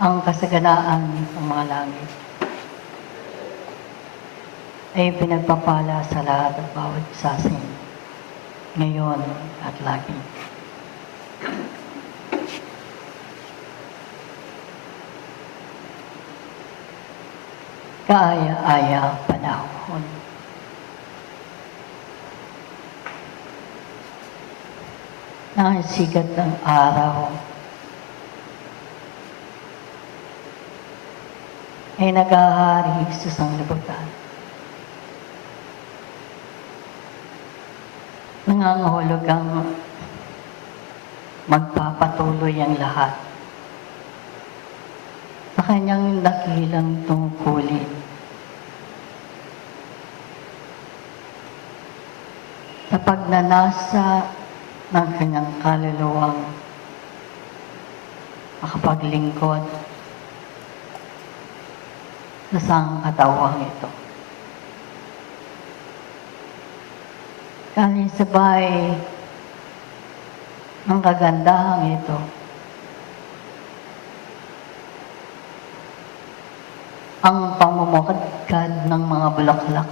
ang kasaganaan ng mga langit ay pinagpapala sa lahat at bawat isa sa inyo, ngayon at lagi. Kaaya-aya panahon. Ang sikat ng araw ay naghahari sa sanglibutan. Nangangahulog ang magpapatuloy ang lahat sa kanyang dakilang tungkulin. Sa pagnanasa ng kanyang kaluluwang makapaglingkod sa sangkatauhang ito. Kanisabay ang kagandahang ito ang pamumukadkad ng mga bulaklak.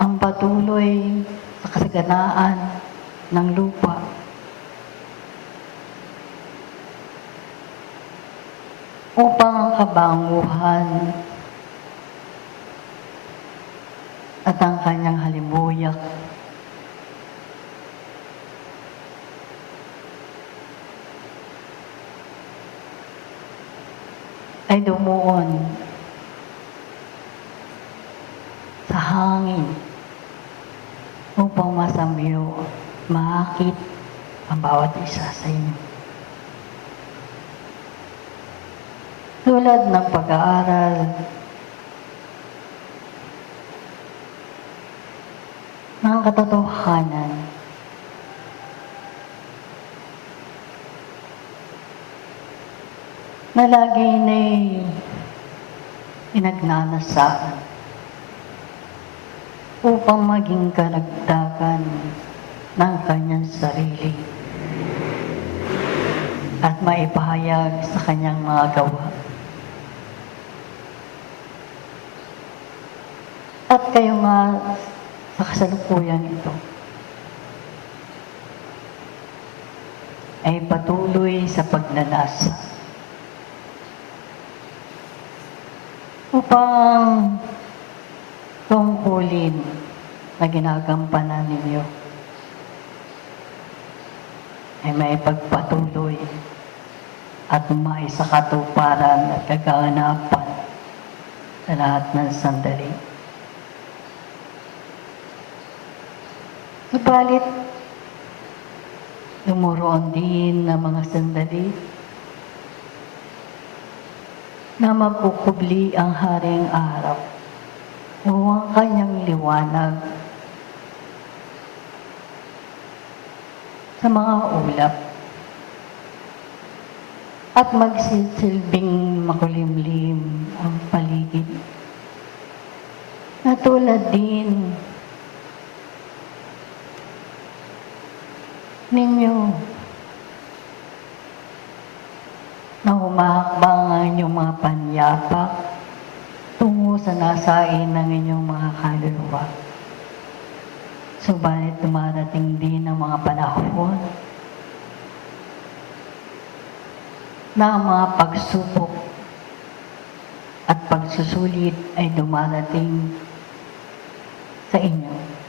Ang patuloy sa kasaganaan ng lupa. Upang ang kabanguhan at ang kanyang halimuyak ay dumuon sa hangin upang masamyo, maakit ang bawat isa sa inyo. Tulad ng pag-aaral ng katotohanan na lagi na'y inagnanasaan upang maging karagdagan ng kanyang sarili at maipahayag sa kanyang mga gawa. At kayo nga sa kasalukuyan ito ay patuloy sa pagnanasa upang tungkulin na ginagampanan ninyo ay may pagpatuloy at maisakatuparan at kaganapan sa lahat ng sandali. Subalit, dumoroon din ng mga sandali na magkukubli ang haring araw o ang kanyang liwanag sa mga ulap at magsisilbing makulimlim ang paligid. Na tulad din ninyo na humahakbang ang inyong mga panyapak tungo sa nasain ng inyong mga kaluluwa. Subalit dumarating din ang mga panahon na ang mga pagsubok at pagsusulit ay dumarating sa inyo.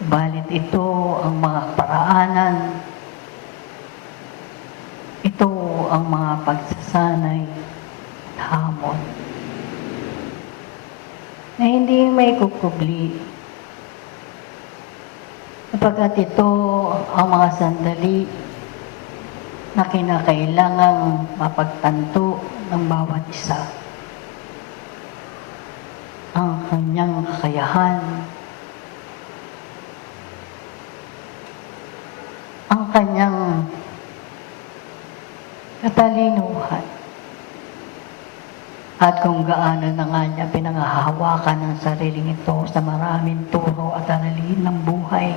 Subalit ito ang mga paraanan, ito ang mga pagsasanay at hamon na hindi may kukubli, sapagkat ito ang mga sandali na kinakailangang mapagtanto ng bawat isa ang kanyang kakayahan, ang kanyang katalinuhan, at kung gaano na nga niya pinangahawakan ng sariling ito sa maraming turo at aralin ng buhay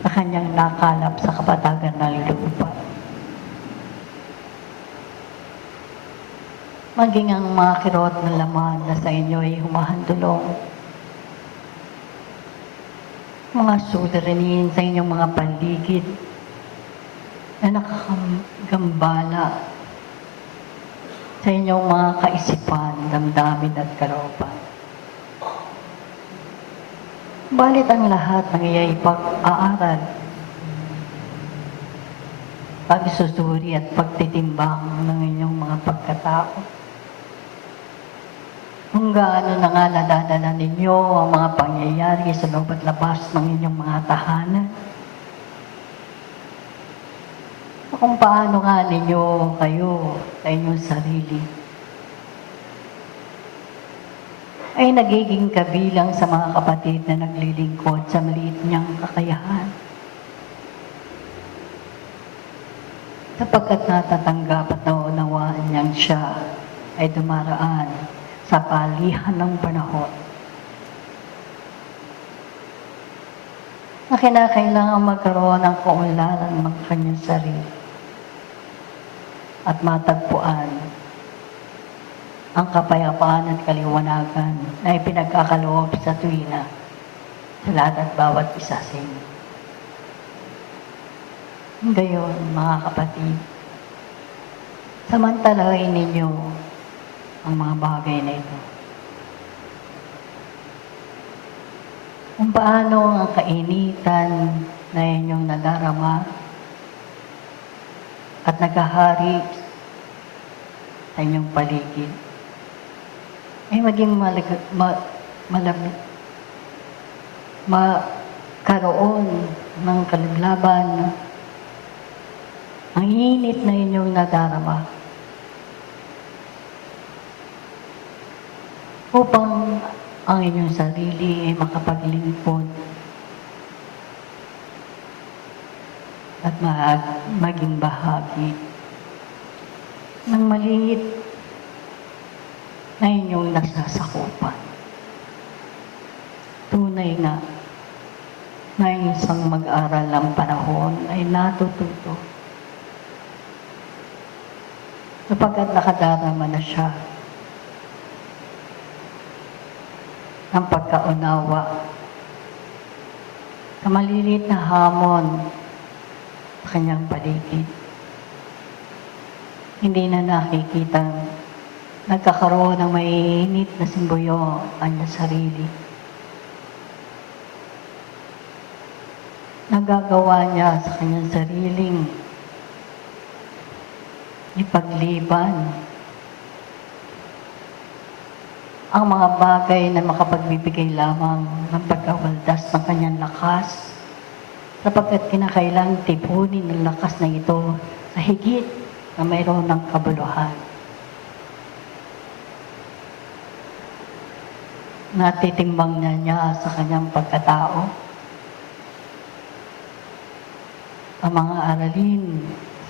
na kanyang nakalap sa kapatagan ng lupa. Maging ang mga kirot na laman na sa inyo ay humahandulong. Mga suliranin sa inyong mga paligid na nakakagambala sa inyong mga kaisipan, damdamin at kalooban. Balit ang lahat ng iyay pag-aaral, pagsusuri at pagtitimbang ng inyong mga pagkatao. Kung gaano na nga nadadala ninyo ang mga pangyayari sa loob at labas ng inyong mga tahanan. Kung paano nga ninyo kayo sa inyong sarili ay nagiging kabilang sa mga kapatid na naglilingkod sa maliit niyang kakayahan. Sapagkat natatanggap at naunawaan niyang siya ay dumaraan sa palihan ng panahon na kinakailangan magkaroon ng kaunlaran ng kanyang sarili at matagpuan ang kapayapaan at kaliwanagan na ipinagkakaloob sa tuwina sa lahat at bawat isa sa inyo. Ngayon, mga kapatid, samantalahin ninyo ang mga bagay na ito. Kung paano ang kainitan na inyong nadarama at nagahari sa inyong paligid ay maging magkaroon ng kalaglaban ang init na inyong nadarama upang ang inyong sarili ay makapaglingkod at maging bahagi ng maliit na inyong nasasakupan. Tunay nga na isang mag-aral ng panahon ay natututo sapagkat nakadarama na siya ng pagkaunawa sa maliliit na hamon sa kanyang paligid. Hindi na nakikitang nagkakaroon ng mainit na simboyo ang kanyang sarili. Nagagawa niya sa kanyang sariling ipagliban ang mga bagay na makapagbibigay lamang ng pagkawaldas ng kanyang lakas sapagkat kinakailangang tipunin ng lakas na ito sa higit na mayroon ng kabuluhan. Natitimbang niya sa kanyang pagkatao ang mga aralin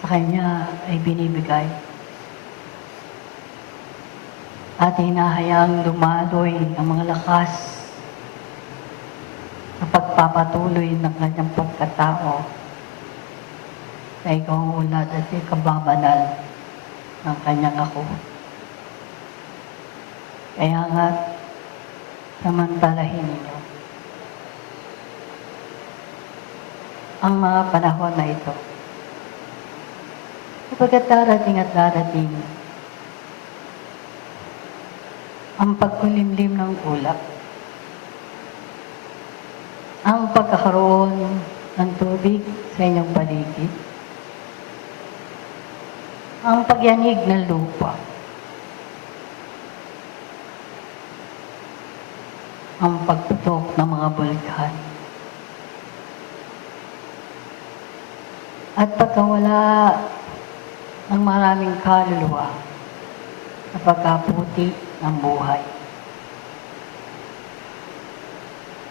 sa kanya ay binibigay at hinahayaang lumaloy ang mga lakas sa pagpapatuloy ng kanyang pagkatao sa ikaulad at ikababanal ng kanyang ako. Kaya nga, samantalahin ninyo ang mga panahon na ito. Kapag darating at darating ang pagkulimlim ng ulap, ang pagkakaroon ng tubig sa inyong paligid, ang pagyanig ng lupa, ang pagputok ng mga bulkan, at pagkawala ng maraming kaluluwa sa pagkaputi ng buhay.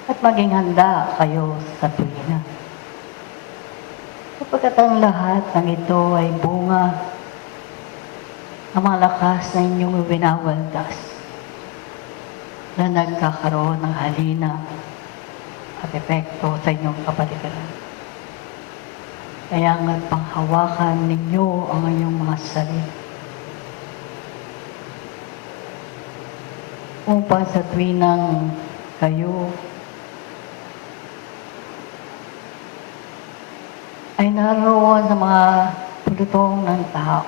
At maging handa kayo sa tuwina. Sapagkat ang lahat ng ito ay bunga ng mga lakas na inyong winawaldas na nagkakaroon ng halina at epekto sa inyong kapaligiran. Kaya nga't panghawakan ninyo ang inyong mga sarili. Upang sa tuwinang kayo ay naroon sa mga pulutong ng tao,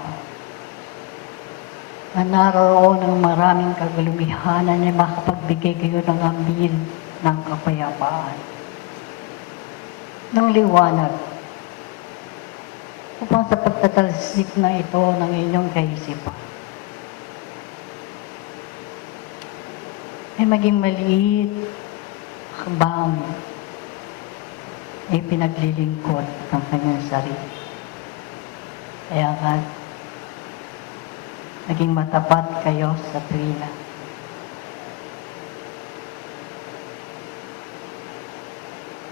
na naroon ng maraming kagalumihanan na makapagbigay kayo ng ambil ng kapayapaan, ng liwanag, upang sa pagtatalsik na ito ng inyong kaisipan ay maging maliit habang ay pinaglilingkod ng kanyang sarili. Kaya nga, naging matapat kayo sa tuwina.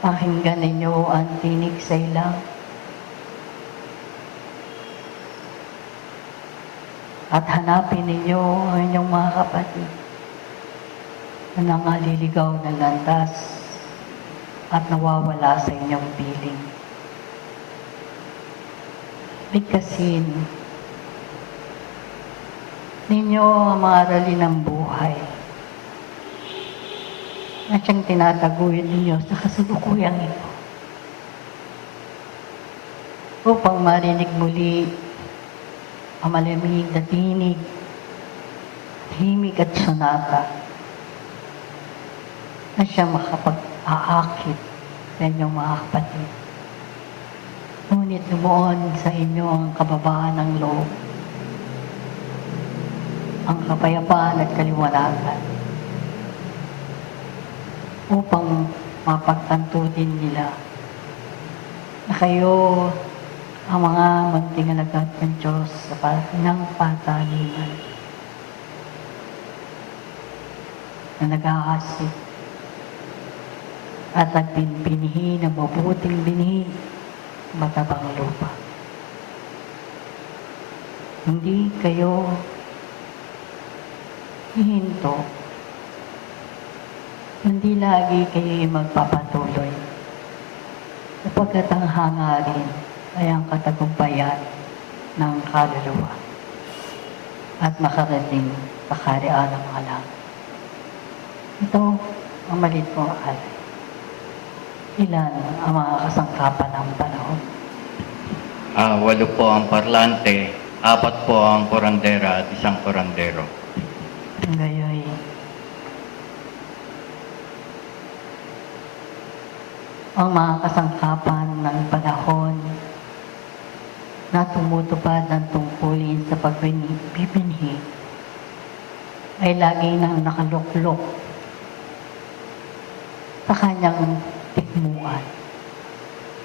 Pakinggan ninyo ang tinig sa ilang at hanapin ninyo ang inyong mga kapatid na nangaliligaw na landas at nawawala sa inyong piling. Bigkasin ninyo ang mga aralin ng buhay na siyang tinataguyod ninyo sa kasalukuyang ito upang marinig muli ang malamig na tinig, himig at sonata na siya makapag-aakit sa inyong mga kapatid. Ngunit lumuon sa inyo ang kababaan ng loob, ang kapayapaan at kaliwanagan, upang mapagtanto din nila na kayo ang mga munting alagad ng Diyos sa ng pataliman na nag-aasik at nagbinbinihi ng mabuting binihi matabang lupa. Hindi kayo hihinto, hindi lagi kayo magpapatuloy sapagkat ang hangarin ay ang katagumpayan ng kaluluwa at makarating sa kaharian ng mga langit. Ito ang maliit kong alay. Ilan ang mga kasangkapan ng panahon? 8 po ang parlante, 4 po ang kurandera at 1 kurandero. Ngayon, ang mga kasangkapan ng panahon na tumutupad ng tungkulin sa pagbibinhi ay lagi nang nakaluklok sa kanyang tikmuan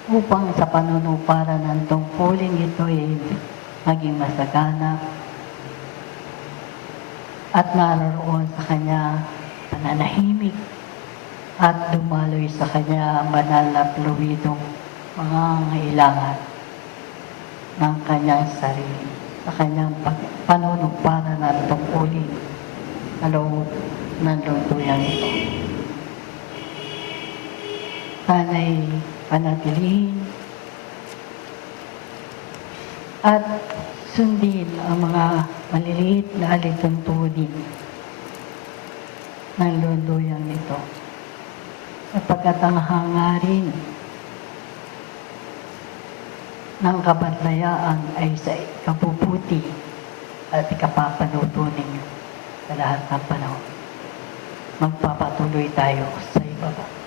upang sa panunupara ng tungkulin ito ay maging masagana at naroon sa kanya pananahimik at dumaloy sa kanya ang banal na fluidong mga ngailangan ng kanyang sarili sa kanyang panunupara ng tungkulin sa loob ng lungtuyang ito. Sana'y panatilihin at sundin ang mga maliliit na alituntunin ng lunduyang ito sapagkat ang hangarin ng kabatlayaan ay sa ikabubuti at ikapapanuto ninyo sa lahat ng panahon. Magpapatuloy tayo sa ibaba.